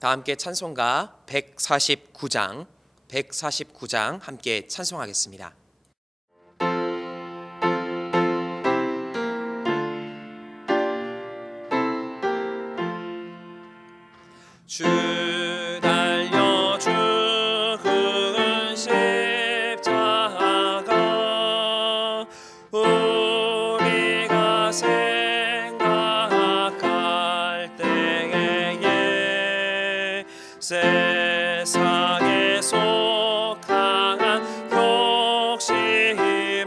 다 함께 찬송가 149장 함께 찬송하겠습니다. 주 달려 죽은 십자가 우리가 생각할 때에 세상에 속한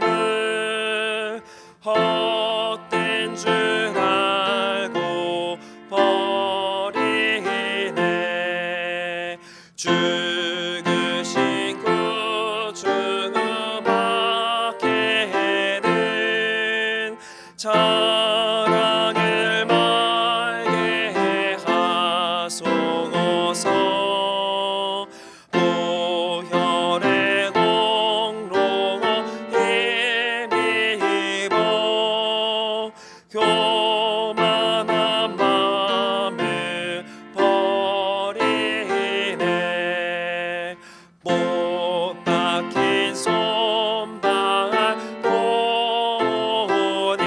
욕심을 헛된 줄 알고 버리네. 죽으신 구주 음악에는 자랑을 말게 하소서. 보혈의 공로 힘입어 교만한 맘을 버리네. 못 박힌 손발 보니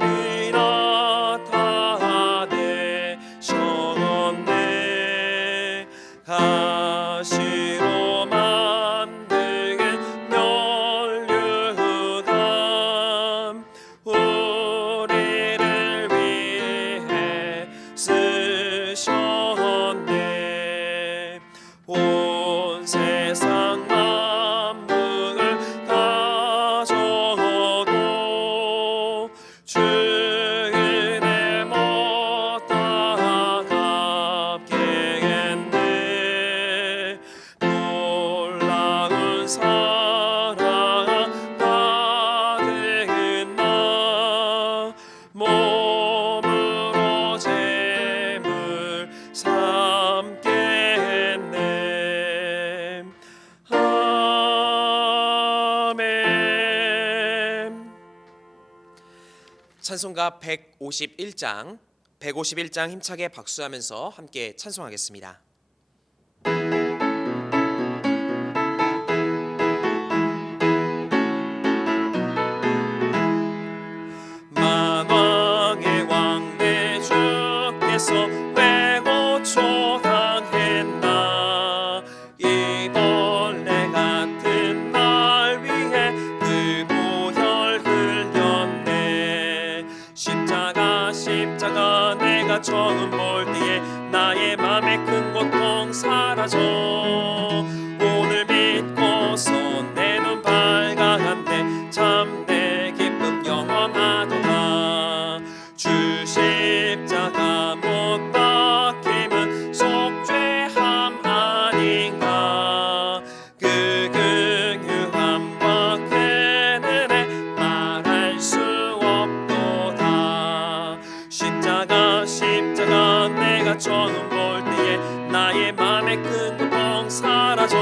근접이라 다 되셨네. 가시로 만든 면류관 우리를 위해 쓰셨네. 온 세상 만물을 가져도 주 은혜 못다 갚겠네. 놀라운 사랑 받은 나 몸으로 재물 삼겠네. 아멘. 찬송가 151장 힘차게 박수하면서 함께 찬송하겠습니다. 만왕의 왕 내 주께서 빼고 초당했나. 이 벌레 같은 날 위해 그 보혈 흘렸네. 십자가 내가 처음 볼 때에 나의 맘에 큰 고통 사라져. 오늘 믿고서 내 눈 밝아간대. 참 내 기쁨 영원하도다. 주 십자가 못 박힘은 속죄함 아닌가. 그 긍휼함과 그 은혜 말할 수 없도다. 십자가 내가 처음 볼 때에 나의 맘에 큰 고통 사라져.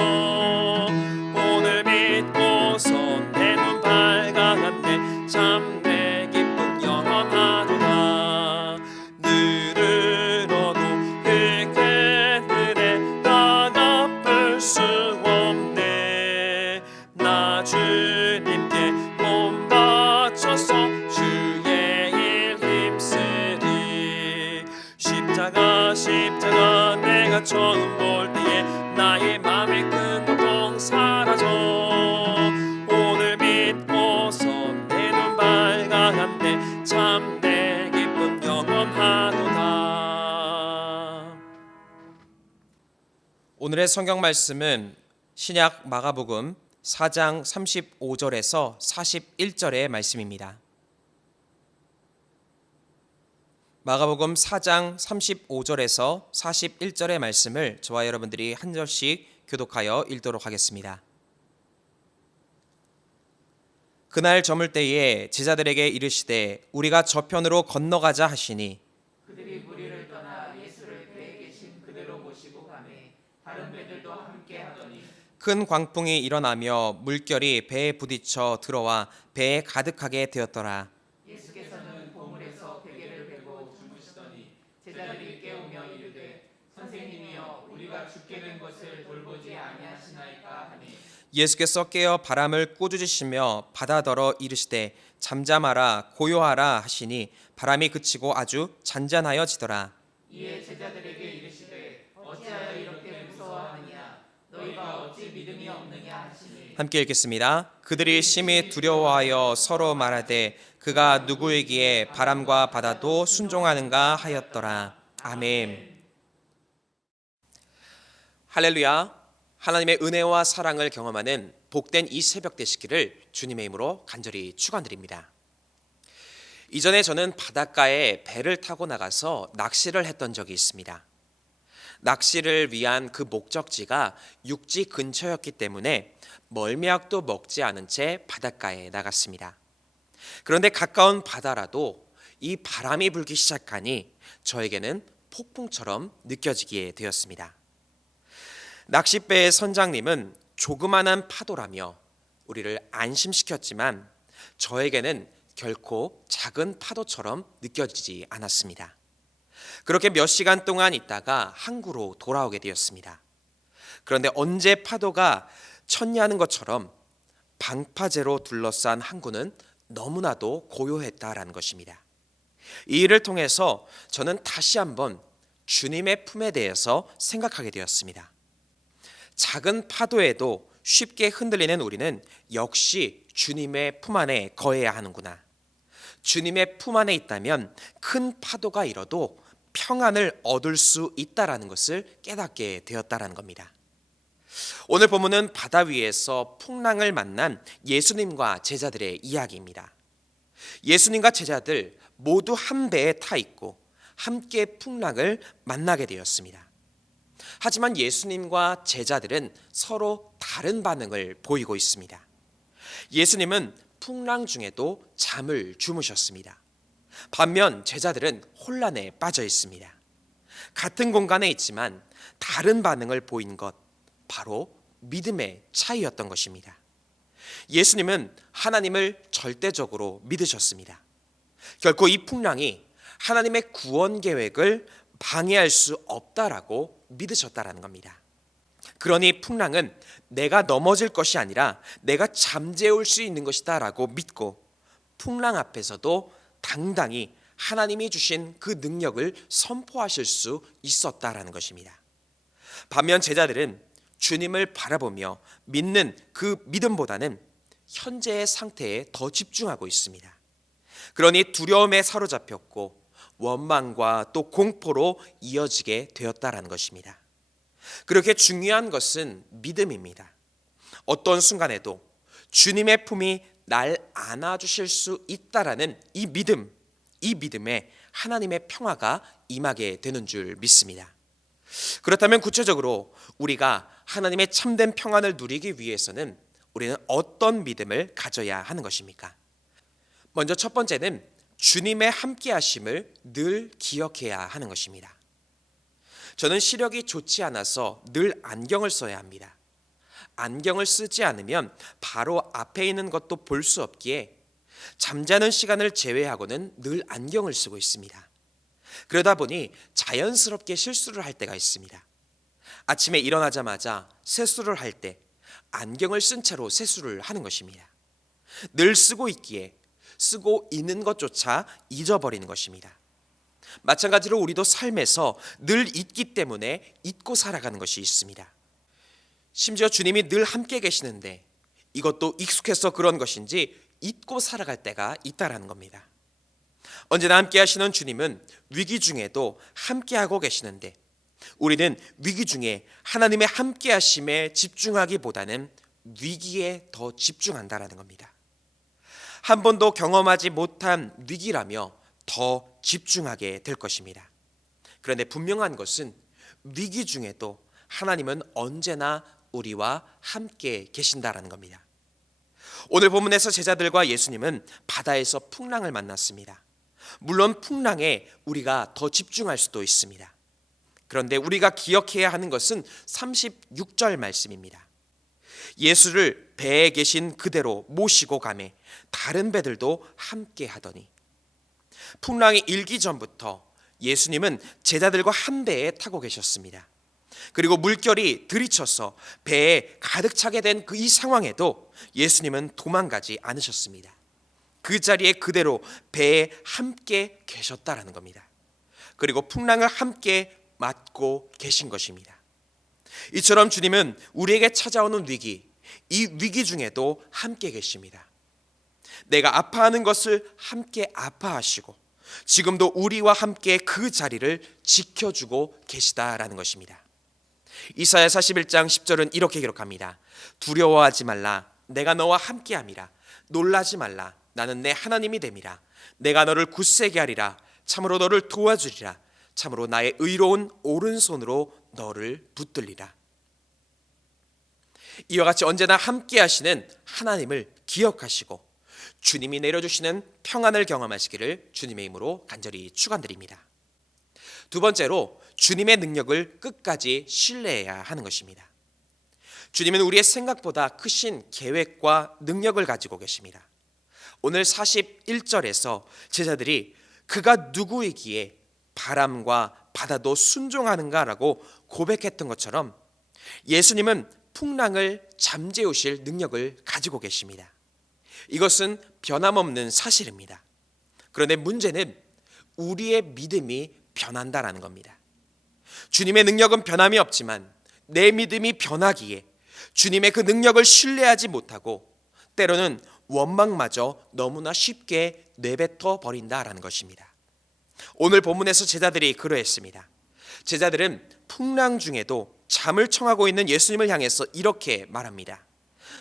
오늘 믿고서 내 눈 밝아간대. 참 내 기쁨 영원하도다. 늘어도 그 큰 은혜 다 갚을 수 없네. 나 주님께 몸 바쳐서 주의 일 힘쓰리. 십자가 내가 처음 볼 때에 나의 맘에 큰 고통 사라져. 오늘 믿고서 내 눈 밝아간대. 참 내 기쁨 영원하도다. 오늘의 성경 말씀은 신약 마가복음 4장 35절에서 41절의 말씀입니다. 마가복음 4장 35절에서 41절의 말씀을 저와 여러분들이 한 절씩 교독하여 읽도록 하겠습니다. 그날 저물 때에 제자들에게 이르시되 우리가 저편으로 건너가자 하시니 그들이 무리를 떠나 예수를 배에 계신 그대로 모시고 가매 다른 배들도 함께 하더니 큰 광풍이 일어나며 물결이 배에 부딪혀 들어와 배에 가득하게 되었더라. 예수께서는 보물에서 베개를 베고 주무시더니 우리가 죽게 된 것을 돌보지 아니하시나이까 하니 예수께서 깨어 바람을 꾸짖으시며 바다더러 이르시되 잠잠하라 고요하라 하시니 바람이 그치고 아주 잔잔하여지더라. 이에 제자들에게 이르시되 어찌하여 이렇게 무서워하느냐 너희가 어찌 믿음이 없느냐 하시니 함께 읽겠습니다. 그들이 심히 두려워하여 서로 말하되 그가 누구이기에 바람과 바다도 순종하는가 하였더라. 아멘. 할렐루야. 하나님의 은혜와 사랑을 경험하는 복된 이 새벽 되시기를 주님의 이름으로 간절히 축원드립니다. 이전에 저는 바닷가에 배를 타고 나가서 낚시를 했던 적이 있습니다. 낚시를 위한 그 목적지가 육지 근처였기 때문에 멀미약도 먹지 않은 채 바닷가에 나갔습니다. 그런데 가까운 바다라도 이 바람이 불기 시작하니 저에게는 폭풍처럼 느껴지게 되었습니다. 낚싯배의 선장님은 조그마한 파도라며 우리를 안심시켰지만 저에게는 결코 작은 파도처럼 느껴지지 않았습니다. 그렇게 몇 시간 동안 있다가 항구로 돌아오게 되었습니다. 그런데 언제 파도가 쳤냐는 것처럼 방파제로 둘러싼 항구는 너무나도 고요했다라는 것입니다. 이 일을 통해서 저는 다시 한번 주님의 품에 대해서 생각하게 되었습니다. 작은 파도에도 쉽게 흔들리는 우리는 역시 주님의 품 안에 거해야 하는구나. 주님의 품 안에 있다면 큰 파도가 일어도 평안을 얻을 수 있다라는 것을 깨닫게 되었다라는 겁니다. 오늘 본문은 바다 위에서 풍랑을 만난 예수님과 제자들의 이야기입니다. 예수님과 제자들 모두 한 배에 타 있고 함께 풍랑을 만나게 되었습니다. 하지만 예수님과 제자들은 서로 다른 반응을 보이고 있습니다. 예수님은 풍랑 중에도 잠을 주무셨습니다. 반면 제자들은 혼란에 빠져 있습니다. 같은 공간에 있지만 다른 반응을 보인 것, 바로 믿음의 차이였던 것입니다. 예수님은 하나님을 절대적으로 믿으셨습니다. 결코 이 풍랑이 하나님의 구원 계획을 방해할 수 없다라고 믿으셨다라는 겁니다. 그러니 풍랑은 내가 넘어질 것이 아니라 내가 잠재울 수 있는 것이다라고 믿고 풍랑 앞에서도 당당히 하나님이 주신 그 능력을 선포하실 수 있었다라는 것입니다. 반면 제자들은 주님을 바라보며 믿는 그 믿음보다는 현재의 상태에 더 집중하고 있습니다. 그러니 두려움에 사로잡혔고 원망과 또 공포로 이어지게 되었다라는 것입니다. 그렇게 중요한 것은 믿음입니다. 어떤 순간에도 주님의 품이 날 안아주실 수 있다라는 이 믿음에 하나님의 평화가 임하게 되는 줄 믿습니다. 그렇다면 구체적으로 우리가 하나님의 참된 평안을 누리기 위해서는 우리는 어떤 믿음을 가져야 하는 것입니까? 먼저 첫 번째는 주님의 함께하심을 늘 기억해야 하는 것입니다. 저는 시력이 좋지 않아서 늘 안경을 써야 합니다. 안경을 쓰지 않으면 바로 앞에 있는 것도 볼 수 없기에 잠자는 시간을 제외하고는 늘 안경을 쓰고 있습니다. 그러다 보니 자연스럽게 실수를 할 때가 있습니다. 아침에 일어나자마자 세수를 할 때 안경을 쓴 채로 세수를 하는 것입니다. 늘 쓰고 있기에 쓰고 있는 것조차 잊어버리는 것입니다. 마찬가지로 우리도 삶에서 늘 잊기 때문에 잊고 살아가는 것이 있습니다. 심지어 주님이 늘 함께 계시는데 이것도 익숙해서 그런 것인지 잊고 살아갈 때가 있다라는 겁니다. 언제나 함께 하시는 주님은 위기 중에도 함께하고 계시는데 우리는 위기 중에 하나님의 함께 하심에 집중하기보다는 위기에 더 집중한다라는 겁니다. 한 번도 경험하지 못한 위기라며 더 집중하게 될 것입니다. 그런데 분명한 것은 위기 중에도 하나님은 언제나 우리와 함께 계신다라는 겁니다. 오늘 본문에서 제자들과 예수님은 바다에서 풍랑을 만났습니다. 물론 풍랑에 우리가 더 집중할 수도 있습니다. 그런데 우리가 기억해야 하는 것은 36절 말씀입니다. 예수를 배에 계신 그대로 모시고 가매 다른 배들도 함께 하더니. 풍랑이 일기 전부터 예수님은 제자들과 한 배에 타고 계셨습니다. 그리고 물결이 들이쳐서 배에 가득 차게 된 그 이 상황에도 예수님은 도망가지 않으셨습니다. 그 자리에 그대로 배에 함께 계셨다라는 겁니다. 그리고 풍랑을 함께 맞고 계신 것입니다. 이처럼 주님은 우리에게 찾아오는 위기, 이 위기 중에도 함께 계십니다. 내가 아파하는 것을 함께 아파하시고 지금도 우리와 함께 그 자리를 지켜주고 계시다라는 것입니다. 이사야 41장 10절은 이렇게 기록합니다. 두려워하지 말라. 내가 너와 함께함이라. 놀라지 말라. 나는 내 하나님이 됨이라. 내가 너를 굳세게 하리라. 참으로 너를 도와주리라. 참으로 나의 의로운 오른손으로 너를 붙들리라. 이와 같이 언제나 함께 하시는 하나님을 기억하시고 주님이 내려주시는 평안을 경험하시기를 주님의 이름으로 간절히 축원드립니다. 두 번째로 주님의 능력을 끝까지 신뢰해야 하는 것입니다. 주님은 우리의 생각보다 크신 계획과 능력을 가지고 계십니다. 오늘 41절에서 제자들이 그가 누구이기에 바람과 바다도 순종하는가라고 고백했던 것처럼 예수님은 풍랑을 잠재우실 능력을 가지고 계십니다. 이것은 변함없는 사실입니다. 그런데 문제는 우리의 믿음이 변한다라는 겁니다. 주님의 능력은 변함이 없지만 내 믿음이 변하기에 주님의 그 능력을 신뢰하지 못하고 때로는 원망마저 너무나 쉽게 내뱉어 버린다라는 것입니다. 오늘 본문에서 제자들이 그러했습니다. 제자들은 풍랑 중에도 잠을 청하고 있는 예수님을 향해서 이렇게 말합니다.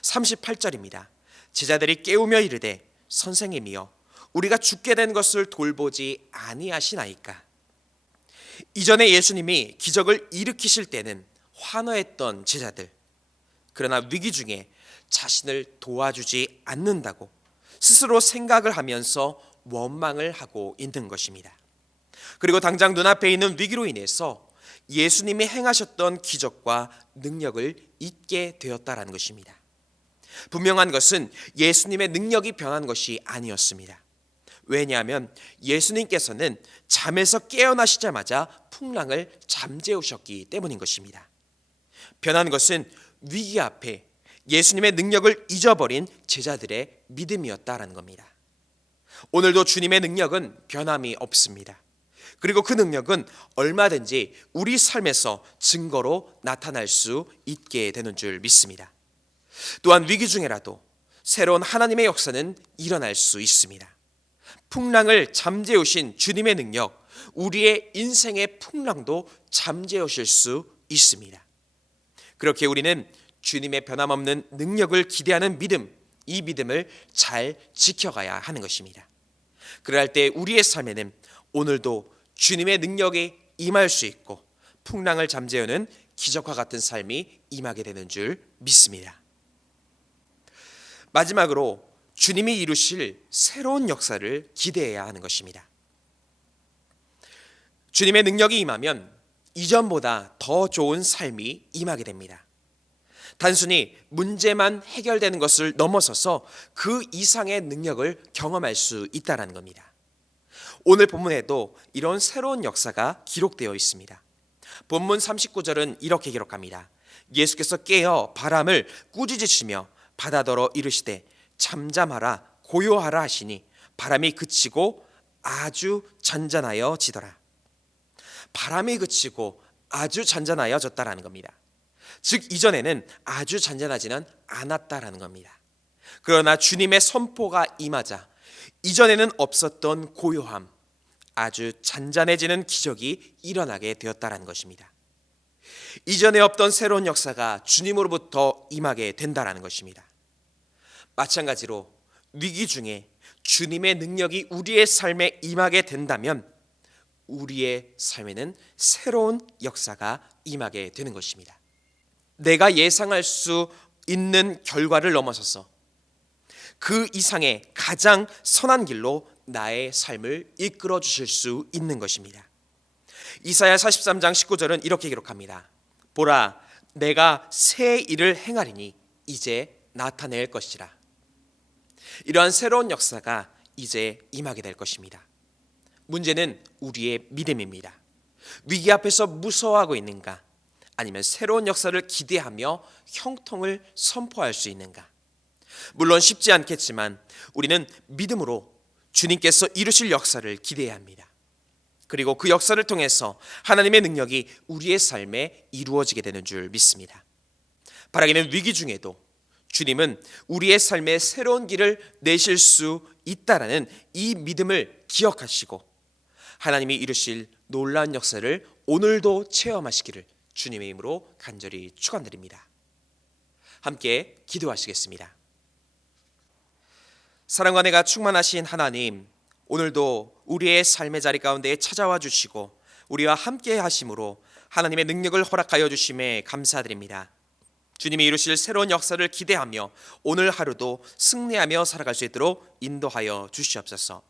38절입니다. 제자들이 깨우며 이르되 선생님이여 우리가 죽게 된 것을 돌보지 아니하시나이까. 이전에 예수님이 기적을 일으키실 때는 환호했던 제자들, 그러나 위기 중에 자신을 도와주지 않는다고 스스로 생각을 하면서 원망을 하고 있는 것입니다. 그리고 당장 눈앞에 있는 위기로 인해서 예수님이 행하셨던 기적과 능력을 잊게 되었다라는 것입니다. 분명한 것은 예수님의 능력이 변한 것이 아니었습니다. 왜냐하면 예수님께서는 잠에서 깨어나시자마자 풍랑을 잠재우셨기 때문인 것입니다. 변한 것은 위기 앞에 예수님의 능력을 잊어버린 제자들의 믿음이었다라는 겁니다. 오늘도 주님의 능력은 변함이 없습니다. 그리고 그 능력은 얼마든지 우리 삶에서 증거로 나타날 수 있게 되는 줄 믿습니다. 또한 위기 중에라도 새로운 하나님의 역사는 일어날 수 있습니다. 풍랑을 잠재우신 주님의 능력, 우리의 인생의 풍랑도 잠재우실 수 있습니다. 그렇게 우리는 주님의 변함없는 능력을 기대하는 믿음, 이 믿음을 잘 지켜가야 하는 것입니다. 그럴 때 우리의 삶에는 오늘도 주님의 능력이 임할 수 있고 풍랑을 잠재우는 기적과 같은 삶이 임하게 되는 줄 믿습니다. 마지막으로 주님이 이루실 새로운 역사를 기대해야 하는 것입니다. 주님의 능력이 임하면 이전보다 더 좋은 삶이 임하게 됩니다. 단순히 문제만 해결되는 것을 넘어서서 그 이상의 능력을 경험할 수 있다는 겁니다. 오늘 본문에도 이런 새로운 역사가 기록되어 있습니다. 본문 39절은 이렇게 기록합니다. 예수께서 깨어 바람을 꾸짖으시며 바다더러 이르시되 잠잠하라 고요하라 하시니 바람이 그치고 아주 잔잔하여 지더라. 바람이 그치고 아주 잔잔하여졌다라는 겁니다. 즉 이전에는 아주 잔잔하지는 않았다라는 겁니다. 그러나 주님의 선포가 임하자 이전에는 없었던 고요함, 아주 잔잔해지는 기적이 일어나게 되었다라는 것입니다. 이전에 없던 새로운 역사가 주님으로부터 임하게 된다라는 것입니다. 마찬가지로 위기 중에 주님의 능력이 우리의 삶에 임하게 된다면 우리의 삶에는 새로운 역사가 임하게 되는 것입니다. 내가 예상할 수 있는 결과를 넘어서서 그 이상의 가장 선한 길로 나의 삶을 이끌어 주실 수 있는 것입니다. 이사야 43장 19절은 이렇게 기록합니다. 보라, 내가 새 일을 행하리니 이제 나타낼 것이라. 이러한 새로운 역사가 이제 임하게 될 것입니다. 문제는 우리의 믿음입니다. 위기 앞에서 무서워하고 있는가? 아니면 새로운 역사를 기대하며 형통을 선포할 수 있는가? 물론 쉽지 않겠지만 우리는 믿음으로 주님께서 이루실 역사를 기대해야 합니다. 그리고 그 역사를 통해서 하나님의 능력이 우리의 삶에 이루어지게 되는 줄 믿습니다. 바라기는 위기 중에도 주님은 우리의 삶에 새로운 길을 내실 수 있다라는 이 믿음을 기억하시고 하나님이 이루실 놀라운 역사를 오늘도 체험하시기를 주님의 이름으로 간절히 축원드립니다. 함께 기도하시겠습니다. 사랑과 은혜가 충만하신 하나님, 오늘도 우리의 삶의 자리 가운데 찾아와 주시고 우리와 함께 하심으로 하나님의 능력을 허락하여 주심에 감사드립니다. 주님이 이루실 새로운 역사를 기대하며 오늘 하루도 승리하며 살아갈 수 있도록 인도하여 주시옵소서.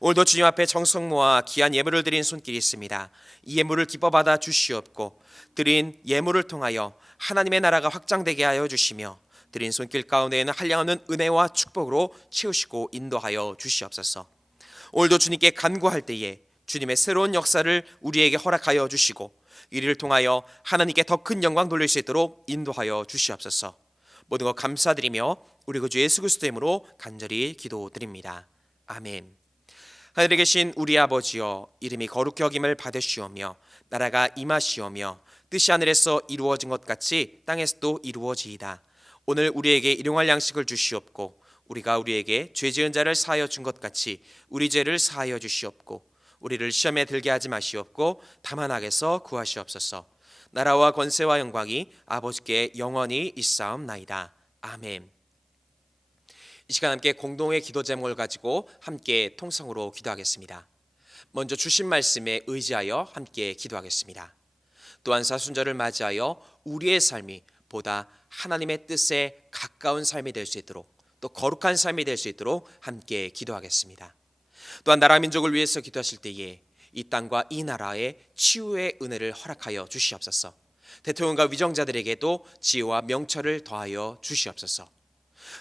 오늘도 주님 앞에 정성 모아 귀한 예물을 드린 손길이 있습니다. 이 예물을 기뻐 받아 주시옵고 드린 예물을 통하여 하나님의 나라가 확장되게 하여 주시며 드린 손길 가운데에는 한량없는 은혜와 축복으로 채우시고 인도하여 주시옵소서. 오늘도 주님께 간구할 때에 주님의 새로운 역사를 우리에게 허락하여 주시고 이를 통하여 하나님께 더 큰 영광 돌릴 수 있도록 인도하여 주시옵소서. 모든 것 감사드리며 우리 구주 예수 그리스도의 이름으로 간절히 기도드립니다. 아멘. 하늘에 계신 우리 아버지여, 이름이 거룩히 여김을 받으시오며 나라가 임하시오며 뜻이 하늘에서 이루어진 것 같이 땅에서도 이루어지이다. 오늘 우리에게 일용할 양식을 주시옵고 우리가 우리에게 죄 지은 자를 사하여 준 것 같이 우리 죄를 사하여 주시옵고 우리를 시험에 들게 하지 마시옵고 다만 악에서 구하시옵소서. 나라와 권세와 영광이 아버지께 영원히 있사옵나이다. 아멘. 이 시간 함께 공동의 기도 제목을 가지고 함께 통성으로 기도하겠습니다. 먼저 주신 말씀에 의지하여 함께 기도하겠습니다. 또한 사순절을 맞이하여 우리의 삶이 보다 하나님의 뜻에 가까운 삶이 될 수 있도록 또 거룩한 삶이 될 수 있도록 함께 기도하겠습니다. 또한 나라 민족을 위해서 기도하실 때에 이 땅과 이 나라의 치유의 은혜를 허락하여 주시옵소서. 대통령과 위정자들에게도 지혜와 명철을 더하여 주시옵소서.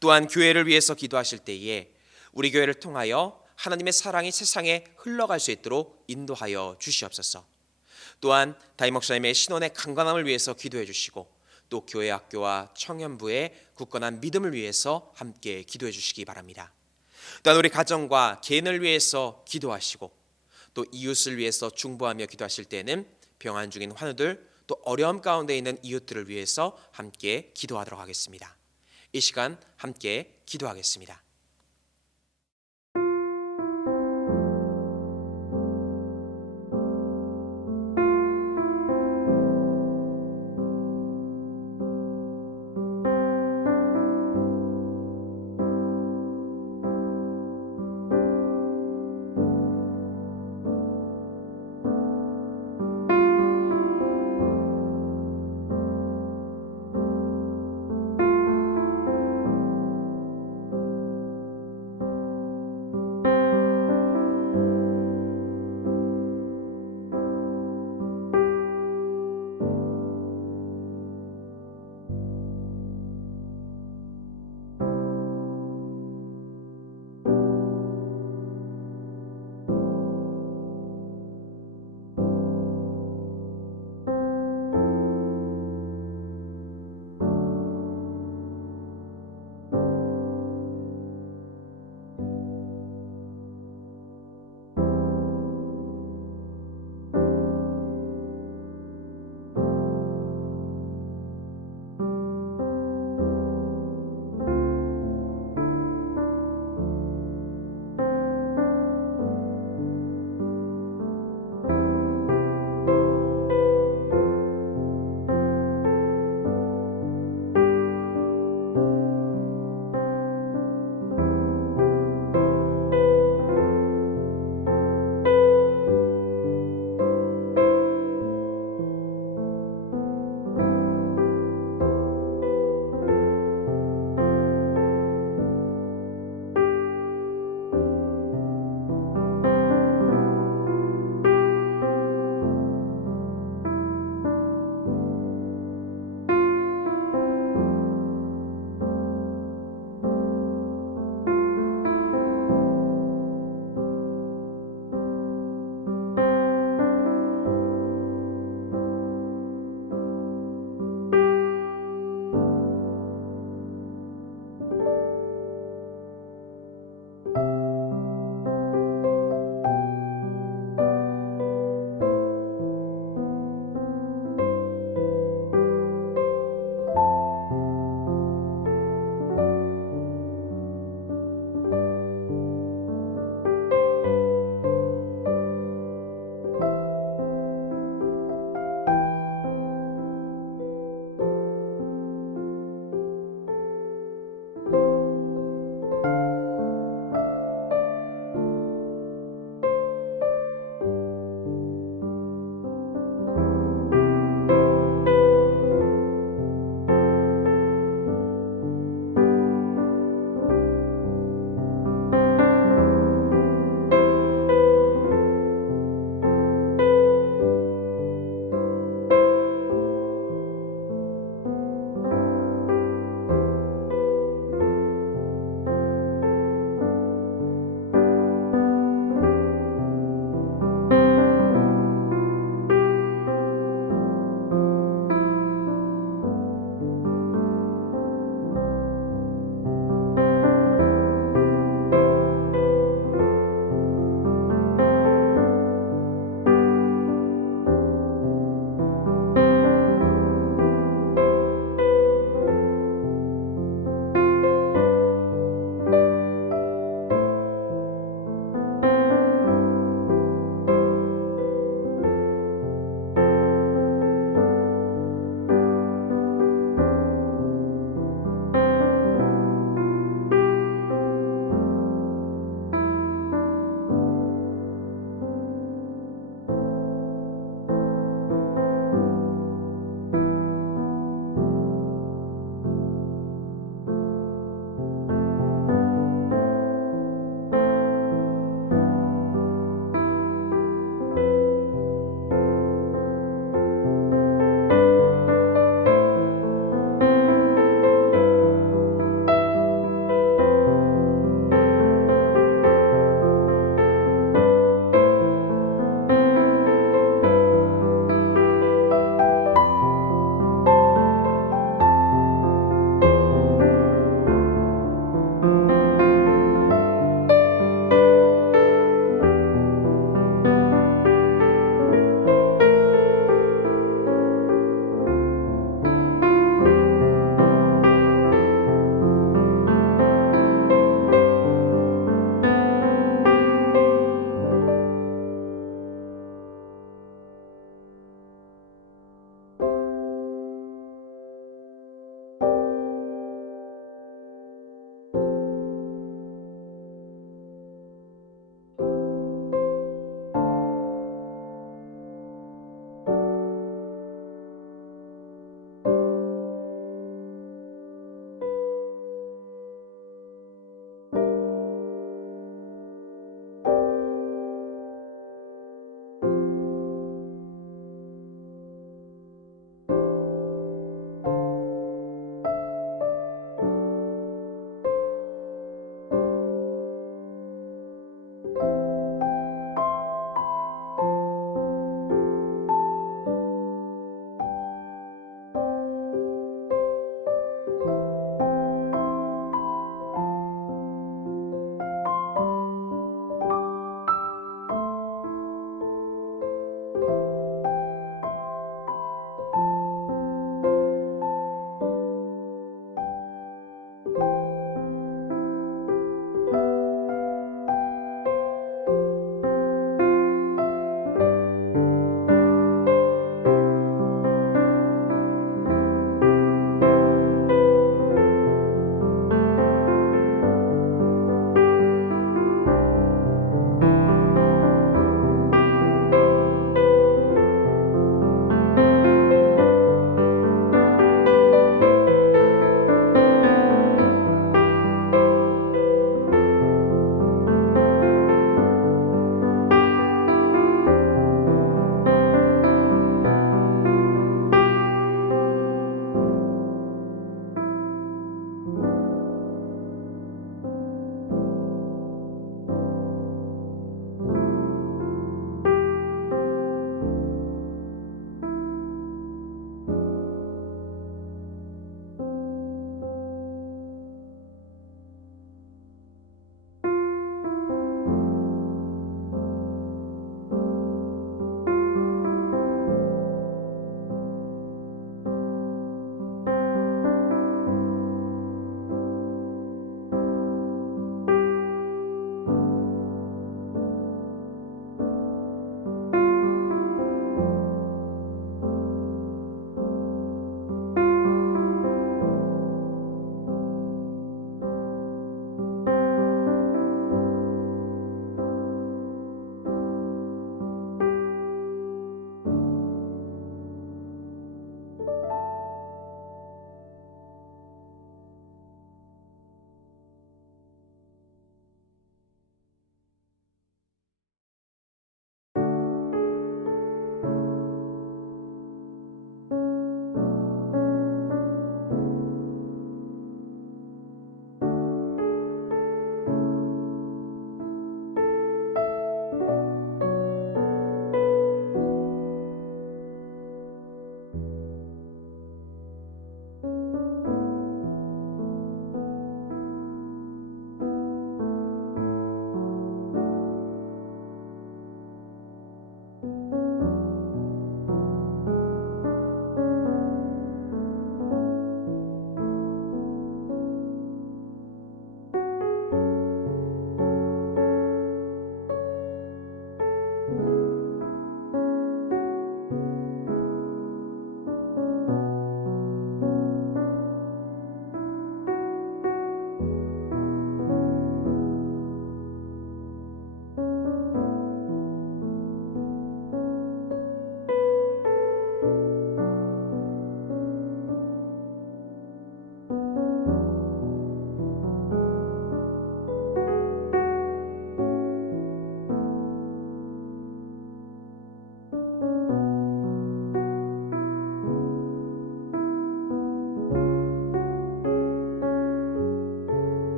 또한 교회를 위해서 기도하실 때에 우리 교회를 통하여 하나님의 사랑이 세상에 흘러갈 수 있도록 인도하여 주시옵소서. 또한 다임 목사님의 신혼의 강건함을 위해서 기도해 주시고 또 교회 학교와 청년부의 굳건한 믿음을 위해서 함께 기도해 주시기 바랍니다. 또한 우리 가정과 개인을 위해서 기도하시고 또 이웃을 위해서 중보하며 기도하실 때는 병환 중인 환우들 또 어려움 가운데 있는 이웃들을 위해서 함께 기도하도록 하겠습니다. 이 시간 함께 기도하겠습니다.